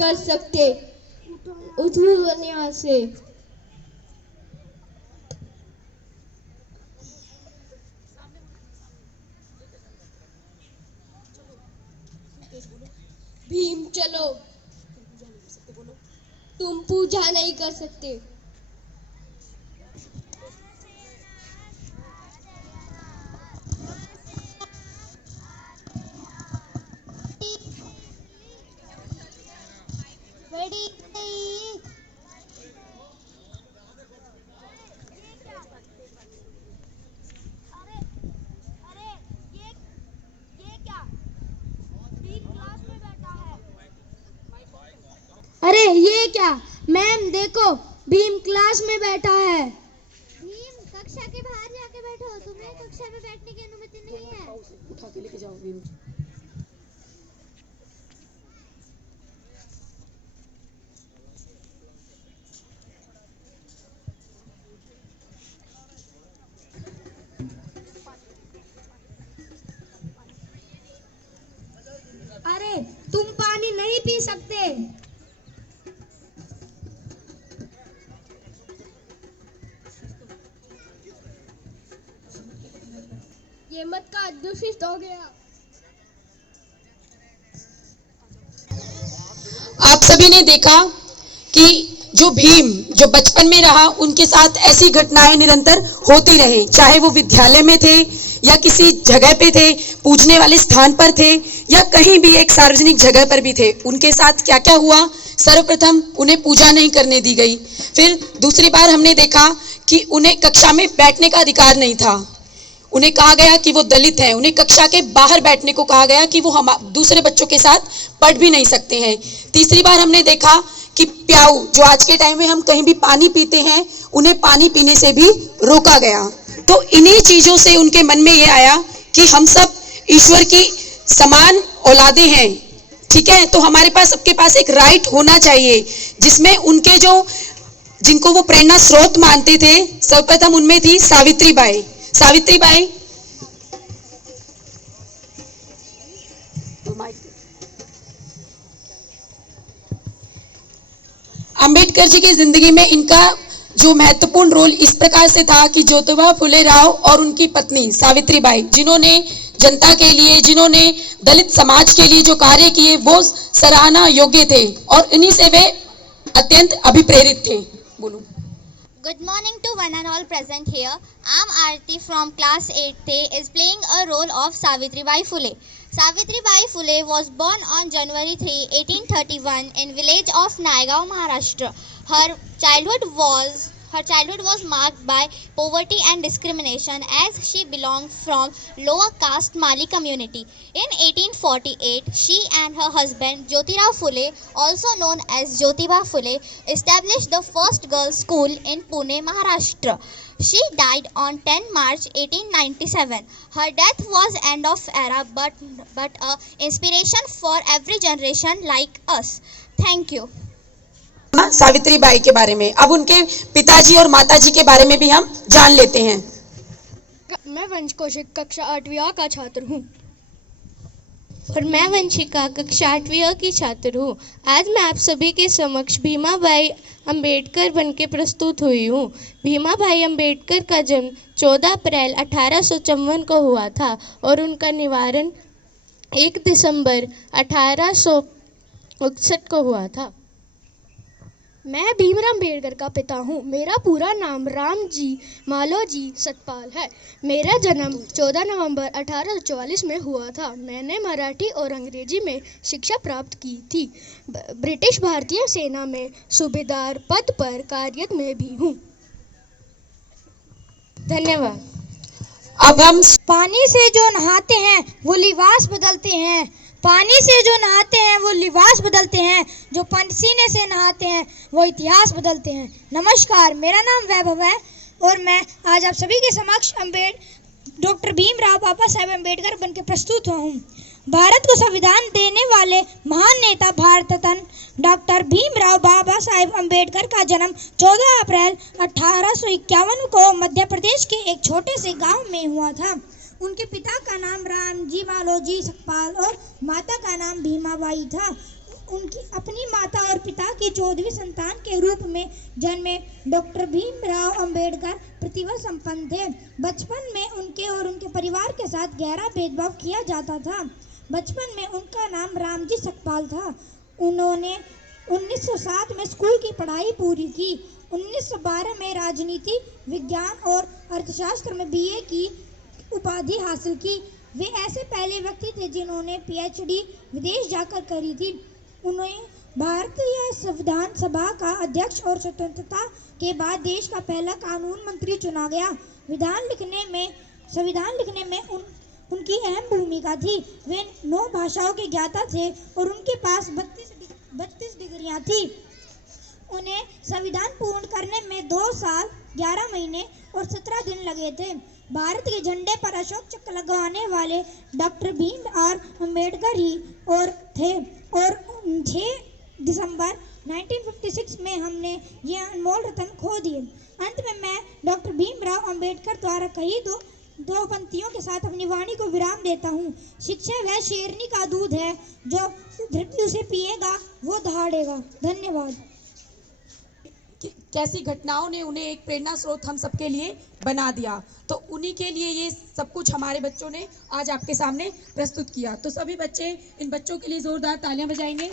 कर सकते। उठो यहाँ से। भीम चलो। तुम पूजा नहीं कर सकते। अरे ये क्या मैम, देखो भीम क्लास में बैठा है। भीम कक्षा के बाहर जाके बैठो, तुम्हें कक्षा में बैठने की अनुमति नहीं है। उठा के लेके जाओ भीम। अरे तुम पानी नहीं पी सकते। ये मत का दूषित हो गया। आप सभी ने देखा कि जो भीम जो बचपन में रहा, उनके साथ ऐसी घटनाएं निरंतर होती रही, चाहे वो विद्यालय में थे या किसी जगह पे थे, पूजने वाले स्थान पर थे या कहीं भी एक सार्वजनिक जगह पर भी थे। उनके साथ क्या क्या हुआ? सर्वप्रथम उन्हें पूजा नहीं करने दी गई। फिर दूसरी बार हमने देखा कि उन्हें कक्षा में बैठने का अधिकार नहीं था। उन्हें कहा गया कि वो दलित हैं। उन्हें कक्षा के बाहर बैठने को कहा गया कि वो हम दूसरे बच्चों के साथ पढ़ भी नहीं सकते हैं। तीसरी बार हमने देखा कि प्याऊ, जो आज के टाइम में हम कहीं भी पानी पीते हैं, उन्हें पानी पीने से भी रोका गया। तो इन्हीं चीजों से उनके मन में ये आया कि हम सब ईश्वर की समान औलादे हैं, ठीक है, तो हमारे पास सबके पास एक राइट होना चाहिए, जिसमें उनके जो जिनको वो प्रेरणा स्रोत मानते थे, सर्वप्रथम उनमें थी सावित्री बाई। सावित्री बाई अंबेडकर जी की जिंदगी में इनका जो महत्वपूर्ण रोल इस प्रकार से था कि ज्योतिबा फुले राव और उनकी पत्नी सावित्री बाई, जिन्होंने जनता के लिए, जिन्होंने दलित समाज के लिए जो कार्य किए, वो सराहना योग्य थे और इन्हीं से वे अत्यंत अभिप्रेरित थे। बोलो। Good morning to one and all present here. I'm Aarti from class 8A is playing a role of Savitribai Phule. Savitribai Phule was born on January 3, 1831 in village of Naigaon, Maharashtra. Her childhood was marked by poverty and discrimination as she belonged from lower caste Mali community. In 1848, she and her husband Jyotirao Phule, also known as Jyotiba Phule, established the first girls' school in Pune, Maharashtra. She died on 10 March 1897. Her death was end of era, but a inspiration for every generation like us. Thank you. Savitri by के बारे में। अब उनके पिताजी और माताजी के बारे में भी हम जान लेते हैं। मैं वंश कौशिक कक्षा 8वीं का छात्र हूँ। और मैं वंशिका कक्षा 8वीं की छात्र हूँ। आज मैं आप सभी के समक्ष भीमा बाई अंबेडकर बन के प्रस्तुत हुई हूँ। भीमा बाई अंबेडकर का जन्म 14 अप्रैल 1854 को हुआ था और उनका निवारण 1 दिसंबर 1861 को हुआ था। मैं भीमराव अंबेडकर का पिता हूँ। मेरा पूरा नाम रामजी मालोजी सतपाल है। मेरा जन्म 14 नवंबर 1844 में हुआ था। मैंने मराठी और अंग्रेजी में शिक्षा प्राप्त की थी। ब्रिटिश भारतीय सेना में सूबेदार पद पर कार्यरत में भी हूँ। धन्यवाद। अब हम पानी से जो नहाते हैं वो लिबास बदलते हैं। पानी से जो नहाते हैं वो लिबास बदलते हैं। जो पसीने से नहाते हैं वो इतिहास बदलते हैं। नमस्कार, मेरा नाम वैभव है और मैं आज आप सभी के समक्ष डॉक्टर भीमराव बाबा साहेब अम्बेडकर बन के प्रस्तुत हुआ हूँ। भारत को संविधान देने वाले महान नेता भारत रत्न डॉक्टर भीमराव बाबा साहेब अम्बेडकर का जन्म 14 अप्रैल 1851 को मध्य प्रदेश के एक छोटे से गांव में हुआ था। उनके पिता का नाम रामजी मालोजी सतपाल और माता का नाम भीमाबाई था। उनकी अपनी माता और पिता की 14वीं संतान के रूप में जन्मे डॉक्टर भीमराव अंबेडकर प्रतिभा संपन्न थे। बचपन में उनके और उनके परिवार के साथ गहरा भेदभाव किया जाता था। बचपन में उनका नाम रामजी सकपाल था। उन्होंने 1907 में स्कूल की पढ़ाई पूरी की। 1912 में राजनीति विज्ञान और अर्थशास्त्र में BA की उपाधि हासिल की। वे ऐसे पहले व्यक्ति थे जिन्होंने PhD विदेश जाकर करी थी। उन्हें भारतीय संविधान सभा का अध्यक्ष और स्वतंत्रता के बाद देश का पहला कानून मंत्री चुना गया। संविधान लिखने में उनकी अहम भूमिका थी। वे 9 भाषाओं के ज्ञाता थे और उनके पास 32 डिग्रियां थी। उन्हें संविधान पूर्ण करने में 2 साल 11 महीने और 17 दिन लगे थे। भारत के झंडे पर अशोक चक्र लगवाने वाले डॉक्टर भीमराव अंबेडकर ही और थे और 6 दिसंबर 1956 में हमने ये अनमोल रत्न खो दिए। अंत में मैं डॉक्टर भीमराव अंबेडकर द्वारा कही दो पंक्तियों के साथ अपनी वाणी को विराम देता हूँ। शिक्षा वह शेरनी का दूध है, जो धरती उसे पिएगा वो दहाड़ेगा। धन्यवाद। कैसी घटनाओं ने उन्हें एक प्रेरणा स्रोत हम सबके लिए बना दिया, तो उन्हीं के लिए ये सब कुछ हमारे बच्चों ने आज आपके सामने प्रस्तुत किया। तो सभी बच्चे इन बच्चों के लिए जोरदार तालियां बजाएंगे।